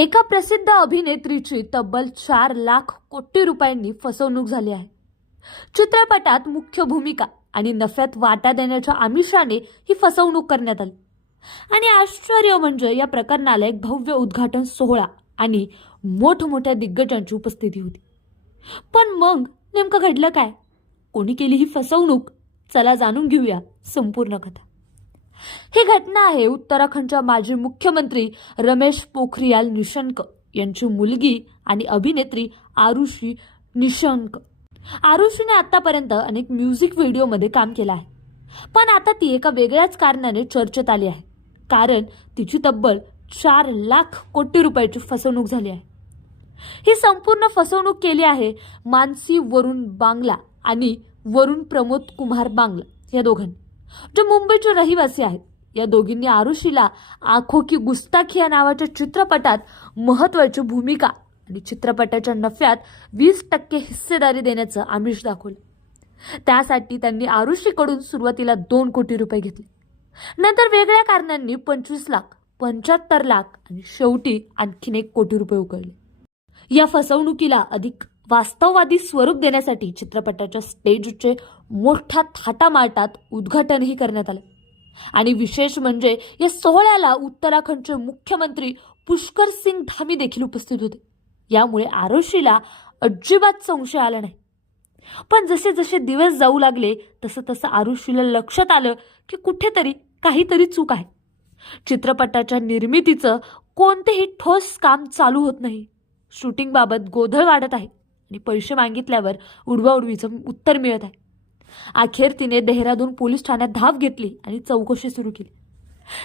एका प्रसिद्ध अभिनेत्रीची तब्बल चार लाख कोटी रुपयांनी फसवणूक झाली आहे. चित्रपटात मुख्य भूमिका आणि नफ्यात वाटा देण्याच्या आमिषाने ही फसवणूक करण्यात आली. आणि आश्चर्य म्हणजे या प्रकरणाला एक भव्य उद्घाटन सोहळा आणि मोठमोठ्या दिग्गजांची उपस्थिती होती. पण मग नेमकं घडलं काय? कोणी केली ही फसवणूक? चला जाणून घेऊया संपूर्ण कथा. ही घटना आहे उत्तराखंडच्या माजी मुख्यमंत्री रमेश पोखरियाल निशंक यांची मुलगी आणि अभिनेत्री आरुषी निशंक. आरुषीने आतापर्यंत अनेक म्युझिक व्हिडिओमध्ये काम केलं आहे. पण आता ती एका वेगळ्याच कारणाने चर्चेत आली आहे. कारण तिची तब्बल चार लाख कोटी रुपयाची फसवणूक झाली आहे. ही संपूर्ण फसवणूक केली आहे मानसी वरुण बांगला आणि वरुण प्रमोद कुमार बांगला या दोघांनी. जे मुंबईचे रहिवासी आहेत. या दोघींनी आरुषीला आखो की गुस्ताखी या नावाच्या चित्रपटात महत्वाची भूमिका आणि चित्रपटाच्या नफ्यात वीस टक्के हिस्सेदारी देण्याचं आमिष दाखवलं. त्यासाठी त्यांनी आरुषीकडून सुरुवातीला दोन कोटी रुपये घेतले. नंतर वेगळ्या कारणांनी पंचवीस लाख पंच्याहत्तर लाख आणि शेवटी आणखीन एक कोटी रुपये उकळले. या फसवणुकीला अधिक वास्तववादी स्वरूप देण्यासाठी चित्रपटाच्या स्टेजचे मोठ्या थाटामाटात उद्घाटनही करण्यात आलं. आणि विशेष म्हणजे या सोहळ्याला उत्तराखंडचे मुख्यमंत्री पुष्कर सिंग धामी देखील उपस्थित होते. यामुळे आरोशीला अजिबात संशय आला नाही. पण जसे जसे दिवस जाऊ लागले तसं तसं आरुषीला लक्षात आलं की कुठेतरी काहीतरी चूक आहे. चित्रपटाच्या निर्मितीचं कोणतेही ठोस काम चालू होत नाही. शूटिंगबाबत गोधळ वाढत आहे. आणि पैसे मागितल्यावर उडवाउडवीचं उत्तर मिळत आहे. अखेर तिने देहरादून पोलीस ठाण्यात धाव घेतली आणि चौकशी सुरू केली.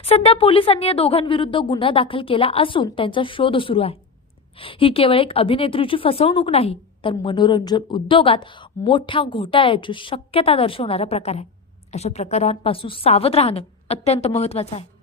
सध्या पोलिसांनी या दोघांविरुद्ध गुन्हा दाखल केला असून त्यांचा शोध सुरू आहे. ही केवळ एक अभिनेत्रीची फसवणूक नाही तर मनोरंजन उद्योगात मोठ्या घोटाळ्याची शक्यता दर्शवणारा प्रकार आहे. अशा प्रकारांपासून सावध राहणं अत्यंत महत्वाचं आहे.